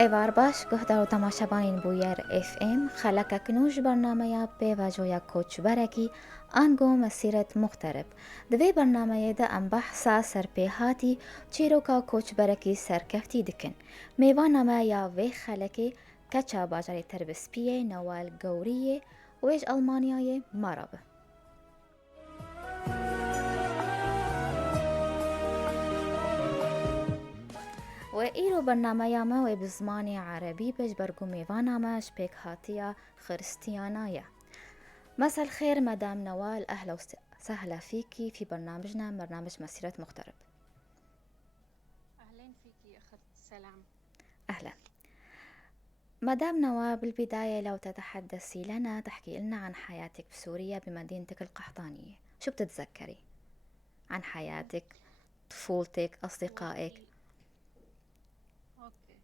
Evar baş guhdar و tamaşabanên bûyer FM xelekek nû ji bernameya pêvajoya koçberekî ango mesîret muxterib. Di vê bernameyê de em behsa serpêhatî çîroka koçberekî serkeftî dikin. Mêvana me ya vê xelekê keça bajarê Tirbispiyê Newal Gewriyê wê ji Almanyayê marabe. و ایرو برنامه ما و بزمان عربی بج برگو میوانا ماش پیک هاتیا خريستيانايا. مساء الخير مدام نوال، أهلا وسهلا فيكي في برنامجنا، برنامج مسيرة مغترب. أهلين فيكي أخت سلام. أهلا مدام نوال، بالبداية لو تتحدثي لنا تحكي لنا عن حياتك بسوريا بمدينتك القحطانية، شو بتتذكري عن حياتك، طفولتك، أصدقائك؟ أوكي.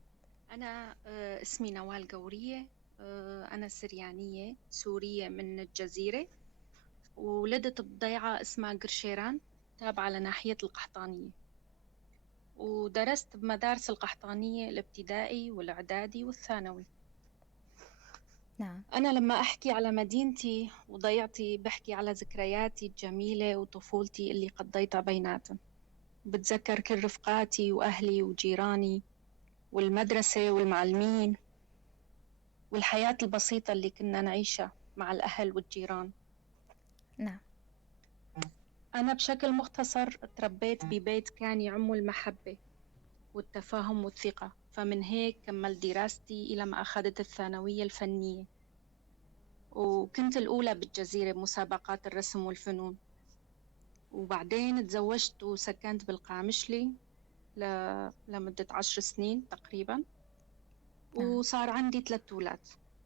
أنا اسمي نوال قورية. أنا سريانية سورية من الجزيرة، وولدت بضيعة اسمها قرشيران تابعة لناحية القحطانية، ودرست بمدارس القحطانية الابتدائي والإعدادي والثانوي. نعم. أنا لما أحكي على مدينتي وضيعتي بحكي على ذكرياتي الجميلة وطفولتي اللي قضيتها بيناتهم. بتذكر كل رفقاتي وأهلي وجيراني والمدرسة والمعلمين والحياة البسيطة اللي كنا نعيشها مع الأهل والجيران. نعم. أنا بشكل مختصر تربيت ببيت كان يعم المحبة والتفاهم والثقة، فمن هيك كملت دراستي إلى ما أخذت الثانوية الفنية، وكنت الأولى بالجزيرة بمسابقات الرسم والفنون. وبعدين تزوجت وسكنت بالقامشلي لمدة 10 سنين تقريباً، نعم. وصار عندي 3 أولاد.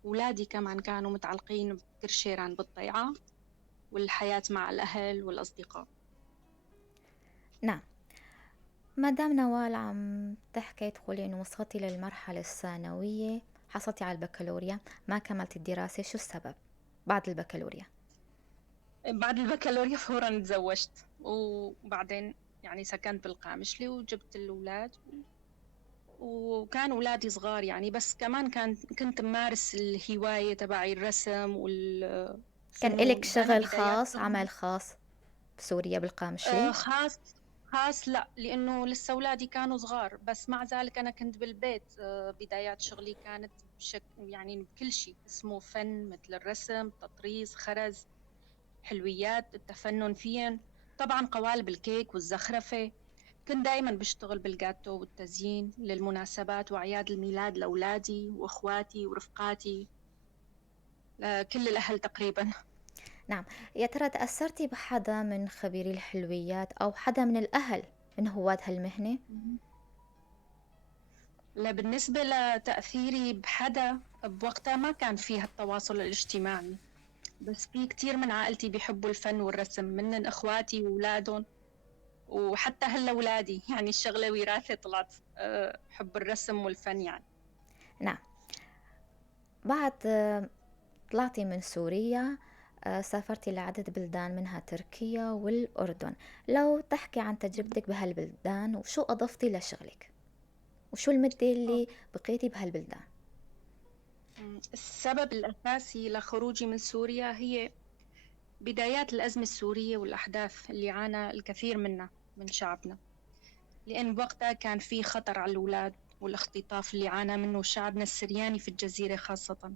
أولادي كمان كانوا متعلقين بكرشيران بالضيعة والحياة مع الأهل والأصدقاء. نعم. مدام نوال، عم تحكي تقولي إنه وصلتي للمرحلة الثانوية، حصلتي على البكالوريا، ما كملتي الدراسة، شو السبب بعد البكالوريا؟ بعد البكالوريا فورا تزوجت، وبعدين يعني سكنت بالقامشلي وجبت الأولاد، وكان أولادي صغار يعني، بس كمان كنت ممارس الهواية تبعي الرسم كان إلك والفنون. أنا شغل بدايات خاص، عمل خاص بسوريا بالقامشلي؟ خاص لا، لأنه لسه أولادي كانوا صغار، بس مع ذلك أنا كنت بالبيت. بدايات شغلي كانت يعني بكل شيء اسمه فن، مثل الرسم، تطريز، خرز، حلويات، التفنن فيهن، طبعا قوالب الكيك والزخرفة. كنت دايما بشتغل بالجاتو والتزيين للمناسبات وأعياد الميلاد لأولادي وأخواتي ورفقاتي، لكل الأهل تقريبا. نعم. يا ترى تأثرتي بحدا من خبيري الحلويات أو حدا من الأهل من هواة هالمهنة؟ لا، بالنسبة لتأثيري بحدا بوقتها ما كان فيها التواصل الاجتماعي، بس في كتير من عائلتي بيحبوا الفن والرسم، منن إخواتي وولادهم، وحتى هلا أولادي يعني الشغلة وراثة طلعت، حب الرسم والفن يعني. نعم. بعد طلعتي من سوريا، سافرتي لعدة بلدان منها تركيا والأردن. لو تحكي عن تجربتك بهالبلدان وشو أضفتي لشغلك وشو المدة اللي بقيتي بهالبلدان؟ السبب الأساسي لخروجي من سوريا هي بدايات الأزمة السورية والأحداث اللي عانى الكثير منها من شعبنا، لأن بوقتها كان في خطر على الأولاد والاختطاف اللي عانى منه شعبنا السرياني في الجزيرة خاصة.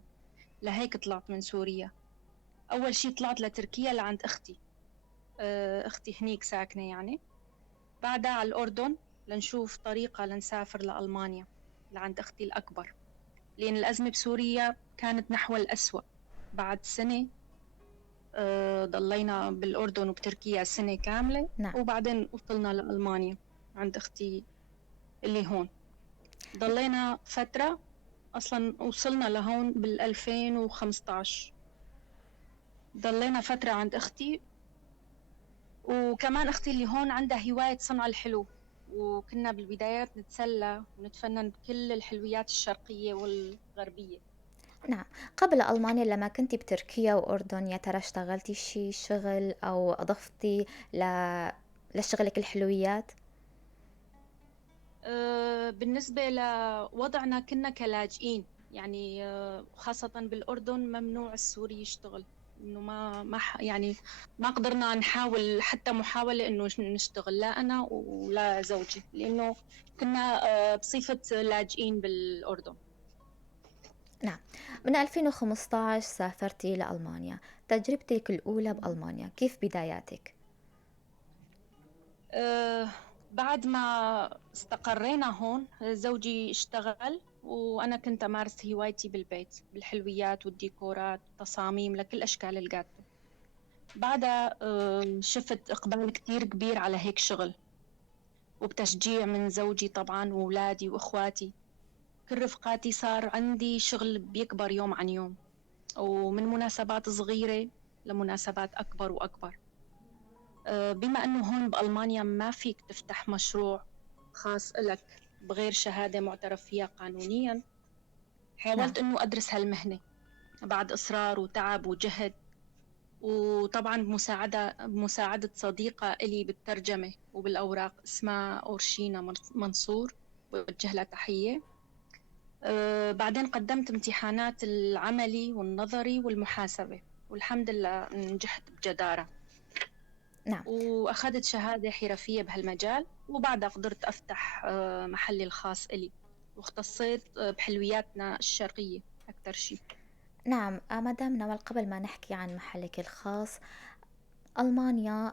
لهيك طلعت من سوريا. أول شي طلعت لتركيا لعند أختي، أختي هنيك ساكنة يعني. بعدها على الأردن لنشوف طريقة لنسافر لألمانيا لعند أختي الأكبر، لأن الأزمة بسوريا كانت نحو الأسوأ. بعد سنة ضلينا بالأردن وبتركيا سنة كاملة، نعم. وبعدين وصلنا لألمانيا عند أختي اللي هون. ضلينا فترة، أصلا وصلنا لهون بال2015. ضلينا فترة عند أختي، وكمان أختي اللي هون عندها هواية صنع الحلو، وكنا بالبدايات نتسلى ونتفنن بكل الحلويات الشرقية والغربية. نعم. قبل ألمانيا لما كنتي بتركيا وأردن، يا ترى اشتغلتي شي شغل أو أضفتي ل... لشغلك الحلويات؟ بالنسبة لوضعنا كنا كلاجئين، يعني خاصة بالأردن ممنوع السوري يشتغل، إنه يعني ما قدرنا نحاول حتى محاولة إنه نشتغل، لا أنا ولا زوجي، لأنه كنا بصفة لاجئين بالأردن. نعم. من 2015 سافرتي لألمانيا، تجربتك الأولى بألمانيا كيف بداياتك؟ أه بعد ما استقرينا هون زوجي اشتغل وأنا كنت أمارس هوايتي بالبيت بالحلويات والديكورات والتصاميم لكل أشكال الجاتو. بعدها شفت إقبال كتير كبير على هيك شغل، وبتشجيع من زوجي طبعا وولادي وإخواتي. كل رفقاتي صار عندي شغل بيكبر يوم عن يوم، ومن مناسبات صغيرة لمناسبات أكبر وأكبر. بما أنه هون بألمانيا ما فيك تفتح مشروع خاص إلك بغير شهادة معترف فيها قانونيا، نعم. حاولت أنه أدرس هالمهنة بعد إصرار وتعب وجهد، وطبعا بمساعدة صديقة إلي بالترجمة وبالأوراق اسمها أورشينا منصور، بوجه لها تحية. بعدين قدمت امتحانات العملي والنظري والمحاسبة، والحمد لله نجحت بجدارة، نعم. وأخذت شهادة حرفية بهالمجال، وبعدها قدرت أفتح محلي الخاص إلي، واختصيت بحلوياتنا الشرقية أكثر شيء. نعم. مدام نوال، قبل ما نحكي عن محلك الخاص، ألمانيا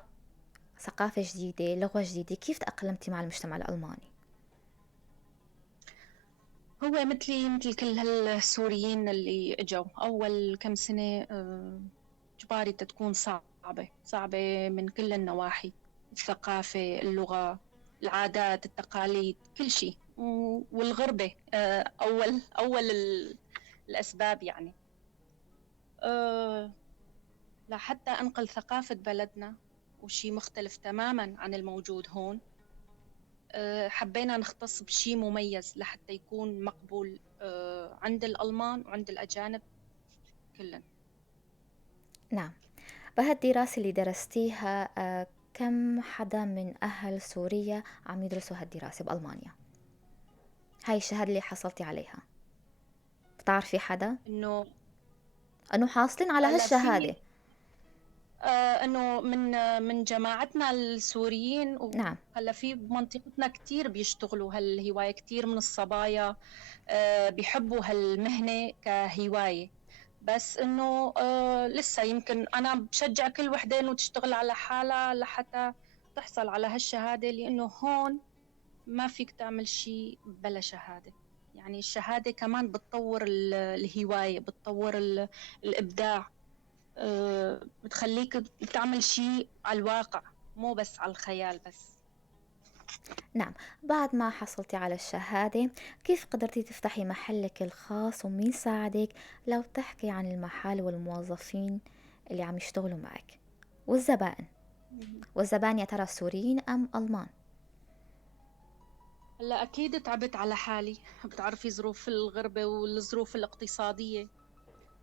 ثقافة جديدة، لغة جديدة، كيف تأقلمتي مع المجتمع الألماني؟ هو مثل كل هالسوريين اللي اجوا اول كم سنة جباري تكون صعبة من كل النواحي، الثقافة، اللغة، العادات، التقاليد، كل شيء. والغربة اول الاسباب يعني. آه، لحتى انقل ثقافة بلدنا وشي مختلف تماما عن الموجود هون، حبينا نختص بشيء مميز لحتى يكون مقبول عند الألمان وعند الأجانب كلن. نعم. بهالدراسة اللي درستيها، كم حدا من أهل سوريا عم يدرسوا هالدراسة بألمانيا؟ هاي الشهادة اللي حصلتي عليها، بتعرفي حدا إنه أنه حاصلين على هلا هالشهادة؟ في إنه من جماعتنا السوريين، نعم. وهلا في بمنطقتنا كتير بيشتغلوا هالهواية، كتير من الصبايا بيحبوا هالمهنة كهواية. بس إنه لسه يمكن أنا بشجع كل وحدة إنه تشتغل على حالها لحتى تحصل على هالشهادة، لأنه هون ما فيك تعمل شيء بلا شهادة. يعني الشهادة كمان بتطور الهواية، بتطور الإبداع، بتخليك تعمل شيء على الواقع مو بس على الخيال بس. نعم. بعد ما حصلتي على الشهادة، كيف قدرتي تفتحي محلك الخاص ومين ساعدك؟ لو تحكي عن المحل والموظفين اللي عم يشتغلوا معك والزبائن. والزبائن يا ترى سوريين أم ألمان؟ هلا أكيد تعبت على حالي، بتعرفي ظروف الغربة والظروف الاقتصادية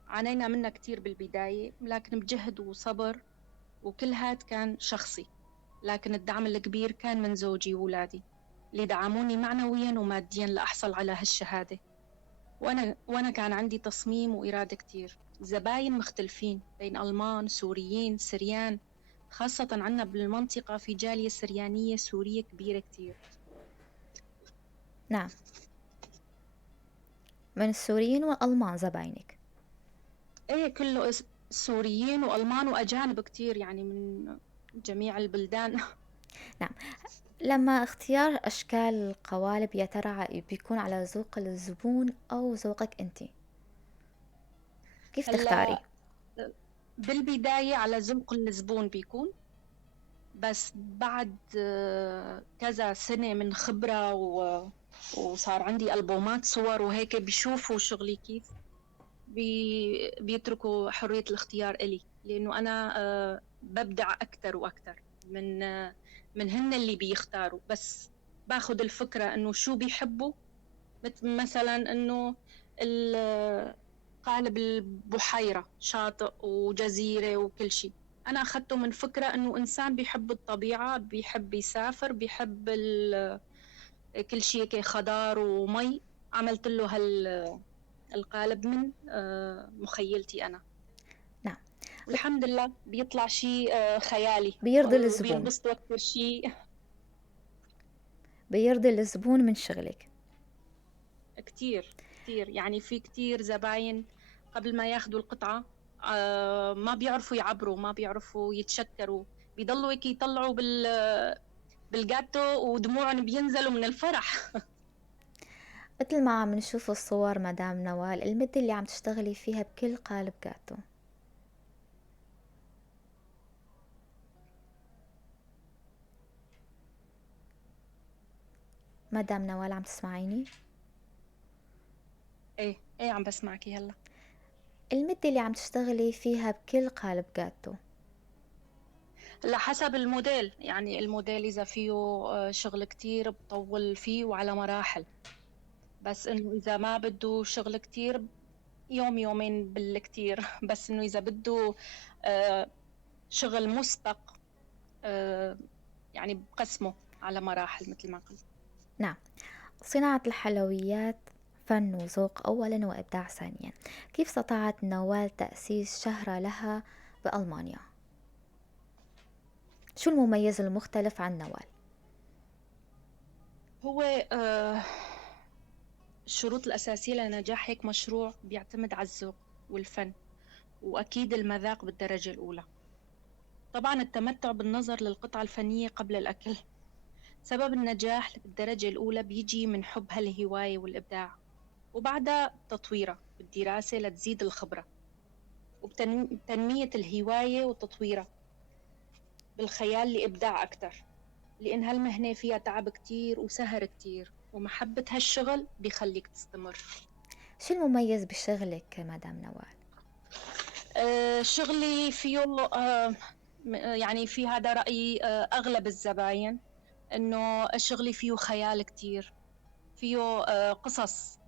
عانينا منها كتير بالبداية، لكن بجهد وصبر، وكل هاد كان شخصي. لكن الدعم الكبير كان من زوجي وولادي اللي دعموني معنويا وماديا لأحصل على هالشهادة. وأنا كان عندي تصميم وإرادة كتير. زباين مختلفين بين ألمان، سوريين، سريان، خاصة عنا بالمنطقة في جالية سريانية سورية كبيرة كتير. نعم. من السوريين والألمان زباينك؟ ايه كله سوريين وألمان وأجانب كتير، يعني من جميع البلدان. نعم. لما اختيار أشكال القوالب، يا ترى بيكون على ذوق الزبون أو ذوقك أنت؟ كيف تختاري؟ هلا بالبداية على ذوق الزبون بيكون، بس بعد كذا سنة من خبرة وصار عندي ألبومات صور وهيك بيشوفوا شغلي كيف، بيتركوا حرية الاختيار إلي، لأنه أنا ببدع أكثر وأكثر من هن اللي بيختاروا. بس باخذ الفكرة إنه شو بيحبوا، مثلا إنه قالب البحيرة شاطئ وجزيرة وكل شيء، أنا أخذته من فكرة إنه إنسان بيحب الطبيعة، بيحب يسافر، بيحب كل شيء هيك خضار ومي، عملت له القالب من مخيلتي أنا. نعم. بت- والحمد لله بيطلع شيء خيالي، بيرضي الزبون. وبينبسطوا أكثر شيء. بيرضي الزبون من شغلك. كتير كتير، يعني في كتير زباين قبل ما ياخدوا القطعة ما بيعرفوا يعبروا، ما بيعرفوا يتشكروا، بيضلوا هيك يطلعوا بالجاتو ودموعهم بينزلوا من الفرح. مثل ما عم نشوف الصور مدام نوال، المدة اللي عم تشتغلي فيها بكل قالب جاتو. مدام نوال عم تسمعيني؟ ايه ايه، عم بسمعكي هلا. المدة اللي عم تشتغلي فيها بكل قالب جاتو. هلا حسب الموديل، يعني الموديل إذا فيه شغل كتير بطول فيه وعلى مراحل، بس إنه إذا ما بده شغل كتير يوم يومين بالكتير. بس إنه إذا بده آه، شغل مسبق آه، يعني بقسمه على مراحل مثل ما قلت. نعم. صناعة الحلويات فن وذوق أولا وإبداع ثانيا. كيف استطاعت نوال تأسيس شهرة لها بألمانيا؟ شو المميز المختلف عن نوال؟ هو الشروط الأساسية لنجاح هيك مشروع بيعتمد على الذوق والفن، وأكيد المذاق بالدرجة الأولى. طبعا التمتع بالنظر للقطعة الفنية قبل الأكل. سبب النجاح بالدرجة الأولى بيجي من حب هالهواية والإبداع، وبعدها تطويرها بالدراسة لتزيد الخبرة، وبتنمية الهواية وتطويرها بالخيال لإبداع أكتر، لأن هالمهنة فيها تعب كتير وسهر كتير، ومحبة هالشغل بيخليك تستمر. شو المميز بشغلك مدام نوال؟ شغلي فيه يعني في هذا رأيي أغلب الزباين، إنه شغلي فيه خيال كتير، فيه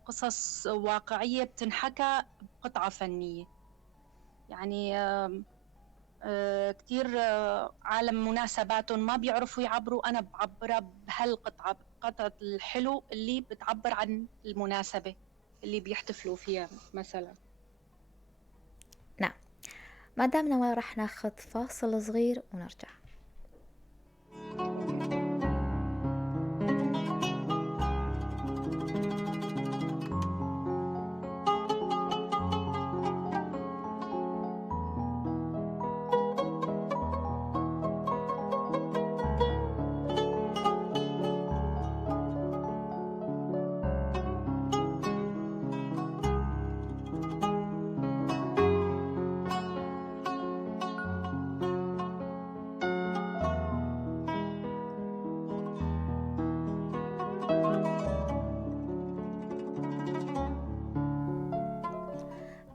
قصص واقعية بتنحكى بقطعة فنية. يعني كتير عالم مناسباتهم ما بيعرفوا يعبروا، أنا بعبرها بهالقطعة، بقطعة الحلو اللي بتعبر عن المناسبة اللي بيحتفلوا فيها مثلا. نعم. مدام نوال رح ناخذ فاصل صغير ونرجع.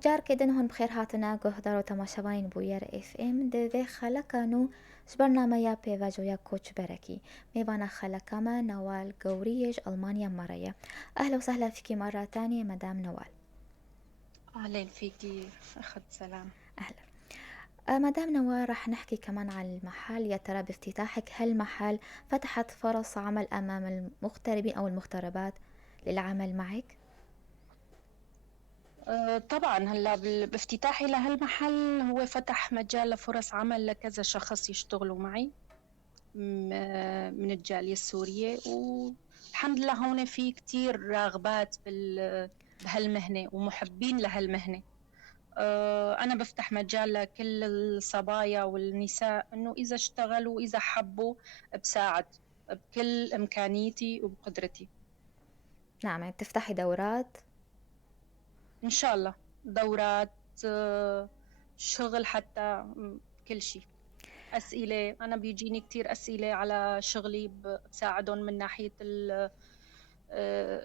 جار كدنهن بخير هاتنا گهدار و تماشاوین بویر اف ام دوی خلکانو برنامه پیوا جویا کوچ بركي ميبانا خلكاما نوال قوريج ألمانيا مريا. أهلا وسهلا فيك مرة تانية مدام نوال. أهلين فيكي، أخذ سلام. أهلا. مدام نوال رح نحكي كمان عن المحل. يا ترى بافتتاحك هالمحل فتحت فرص عمل أمام المغتربين أو المغتربات للعمل معك؟ طبعا هلا بافتتاحي لهالمحل هو فتح مجال لفرص عمل لكذا شخص يشتغلوا معي من الجالية السورية، والحمد لله هون في كتير راغبات بهالمهنة ومحبين لهالمهنة. أنا بفتح مجال لكل الصبايا والنساء إنه إذا اشتغلوا إذا حبوا بساعد بكل إمكانيتي وبقدرتي. نعم، يعني تفتحي دورات. إن شاء الله دورات، شغل حتى كل شيء. أسئلة، أنا بيجيني كتير أسئلة على شغلي بساعدهم من ناحية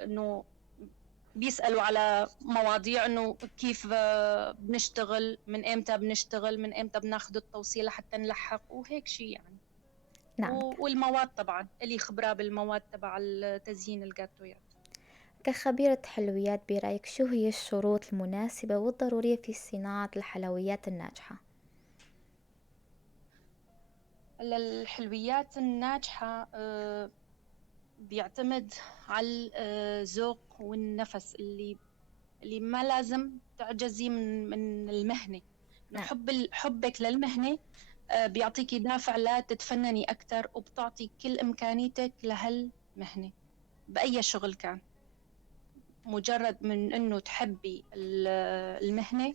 إنه بيسألوا على مواضيع إنه كيف بنشتغل، من إمتى بنشتغل، من إمتى بناخد التوصيل لحتى نلحق وهيك شيء يعني. نعم. والمواد طبعا اللي خبرة بالمواد تبع تزيين الجاتويات. كخبيرة حلويات برأيك شو هي الشروط المناسبة والضرورية في صناعة الحلويات الناجحة؟ هلا الحلويات الناجحة بيعتمد على الذوق والنفس اللي ما لازم تعجزي من المهنة. إنه نعم. حبك للمهنة بيعطيكي دافع لا تتفنني أكتر، وبتعطي كل إمكانيتك لهالمهنة بأي شغل كان. مجرد من إنه تحبي المهنة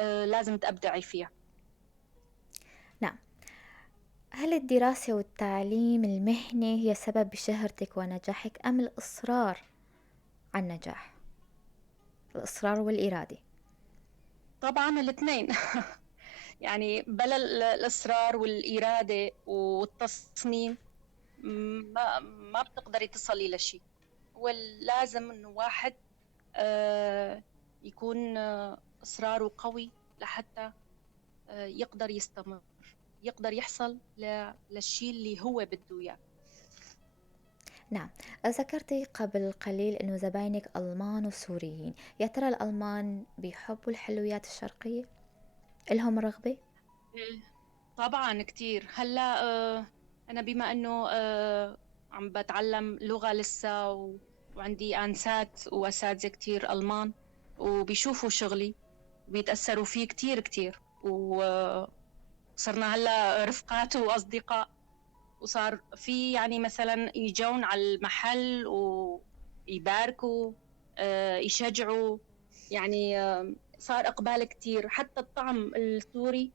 لازم تبدعي فيها. نعم. هل الدراسة والتعليم المهني هي سبب بشهرتك ونجاحك أم الإصرار على النجاح؟ الإصرار والإرادة. طبعا الاثنين. يعني بلا الإصرار والإرادة والتصميم ما بتقدري تصلي لشيء. ولازم إنه واحد يكون إصراره قوي لحتى يقدر يستمر، يقدر يحصل للشيء اللي هو بده إياه. نعم. ذكرتي قبل قليل أنه زباينك ألمان وسوريين، يا ترى الألمان بيحبوا الحلويات الشرقية؟ إلهم رغبة؟ إيه، طبعا كتير. هلا أنا بما إنه عم بتعلم لغة لسه وعندي آنسات وأساتذة كتير ألمان، وبيشوفوا شغلي وبيتأثروا فيه كتير كتير، وصرنا هلا رفقات وأصدقاء. وصار في يعني مثلا يجون على المحل ويباركوا يشجعوا. يعني صار إقبال كتير. حتى الطعم السوري،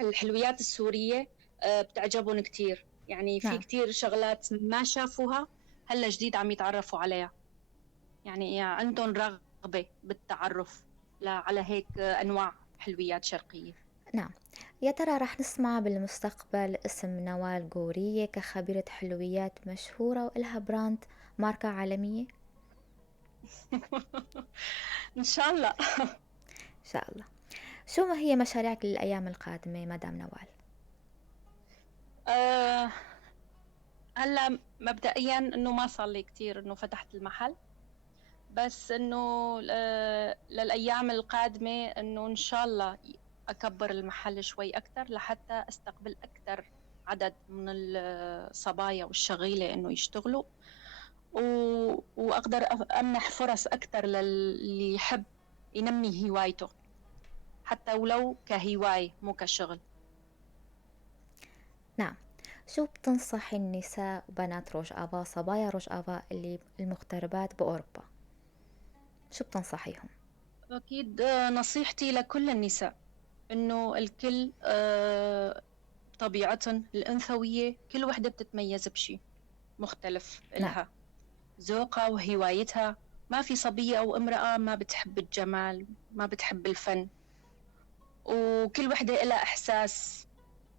الحلويات السورية بتعجبهم كتير. يعني في نعم. كتير شغلات ما شافوها هلا جديد عم يتعرفوا عليها. يعني عندهم رغبة بالتعرف على هيك أنواع حلويات شرقية. نعم. يا ترى رح نسمع بالمستقبل اسم نوال غورية كخبيرة حلويات مشهورة وإلها براند ماركة عالمية؟ إن شاء الله. إن شاء الله. شو ما هي مشاريعك للأيام القادمة مدام نوال؟ أه هلا مبدئيا انه ما صار لي كثير انه فتحت المحل، بس انه للايام القادمه انه ان شاء الله اكبر المحل شوي اكثر لحتى استقبل اكثر عدد من الصبايا والشغيله انه يشتغلوا، و... واقدر امنح فرص اكثر للي يحب ينمي هوايته، حتى ولو كهوايه مو كشغل. نعم. شو بتنصحي النساء وبنات روجافا، صبايا روجافا اللي المغتربات بأوروبا؟ شو بتنصحيهم؟ اكيد نصيحتي لكل النساء إنه الكل طبيعة الأنثوية كل وحدة بتتميز بشي مختلف نعم. إلها، ذوقها وهوايتها. ما في صبية أو امرأة ما بتحب الجمال، ما بتحب الفن. وكل وحدة إلها إحساس،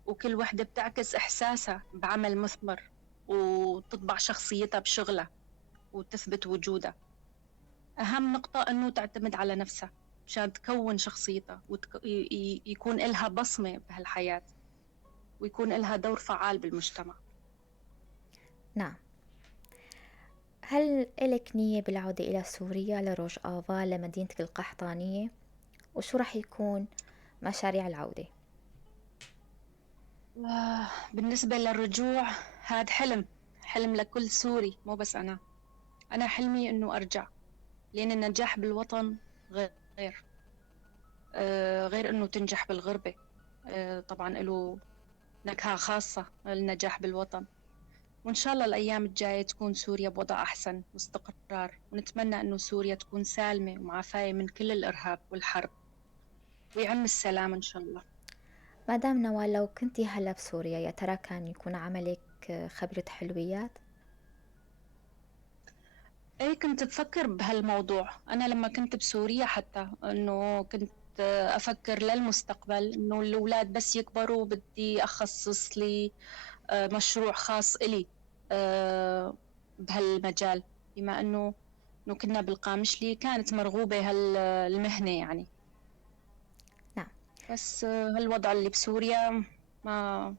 وكل وحدة بتعكس إحساسها بعمل مثمر، وتطبع شخصيتها بشغلها وتثبت وجودها. أهم نقطة إنه تعتمد على نفسها مشان تكون شخصيتها ويكون إلها بصمة بهالحياة، ويكون لها دور فعال بالمجتمع. نعم. هل إلك نية بالعودة إلى سوريا لروجافا لمدينتك القحطانية؟ وشو رح يكون مشاريع العودة؟ بالنسبة للرجوع، هذا حلم لكل سوري مو بس أنا حلمي إنه أرجع، لأن النجاح بالوطن غير غير إنه تنجح بالغربة. طبعا له نكهة خاصة النجاح بالوطن. وإن شاء الله الأيام الجاية تكون سوريا بوضع أحسن واستقرار، ونتمنى إنه سوريا تكون سالمة ومعافاة من كل الإرهاب والحرب، ويعم السلام إن شاء الله. مدام نوال، لو كنتي هلا بسوريا يا ترى كان يكون عملك خبرة حلويات؟ ايه، كنت بفكر بهالموضوع. انا لما كنت بسوريا حتى انه كنت افكر للمستقبل انه الاولاد بس يكبروا بدي اخصص لي مشروع خاص الي بهالمجال، بما انه كنا بالقامشلي كانت مرغوبة هالمهنة يعني. نعم. بس هالوضع اللي بسوريا ما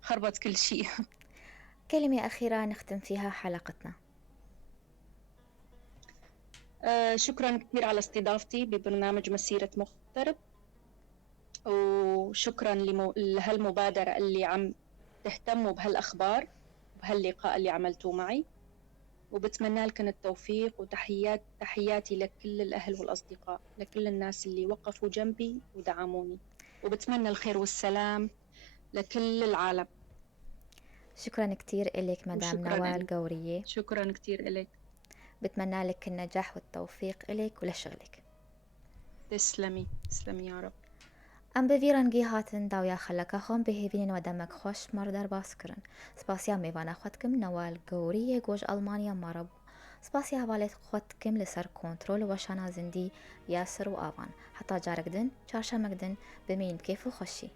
خربط كل شيء. كلمة أخيرة نختم فيها حلقتنا. شكرا كثير على استضافتي ببرنامج مسيرة مغترب، وشكرا لهالمبادرة اللي عم تهتموا بهالأخبار بهاللقاء اللي عملتوه معي، وبتمنى لكم التوفيق، تحياتي لكل الأهل والأصدقاء، لكل الناس اللي وقفوا جنبي ودعموني، وبتمنى الخير والسلام لكل العالم. شكرا كتير إلك مدام وشكرا نوال لك، قورية. شكرا كتير إلك. بتمنى لك النجاح والتوفيق إلك ولشغلك. تسلمي تسلمي يا رب. ام بفیرانگی هاتن داویا خلکا خون بهیبین و دمک خوش مردار باس کرن. سپاسیا میوانا خودکم نوال گوری گوش آلمانیا مرب. سپاسیا حوالت خودکم لسر کنترل و شانا زندی یاسر و آوان. حتی جارگدن چارشمگدن بمین کیف و خوشی.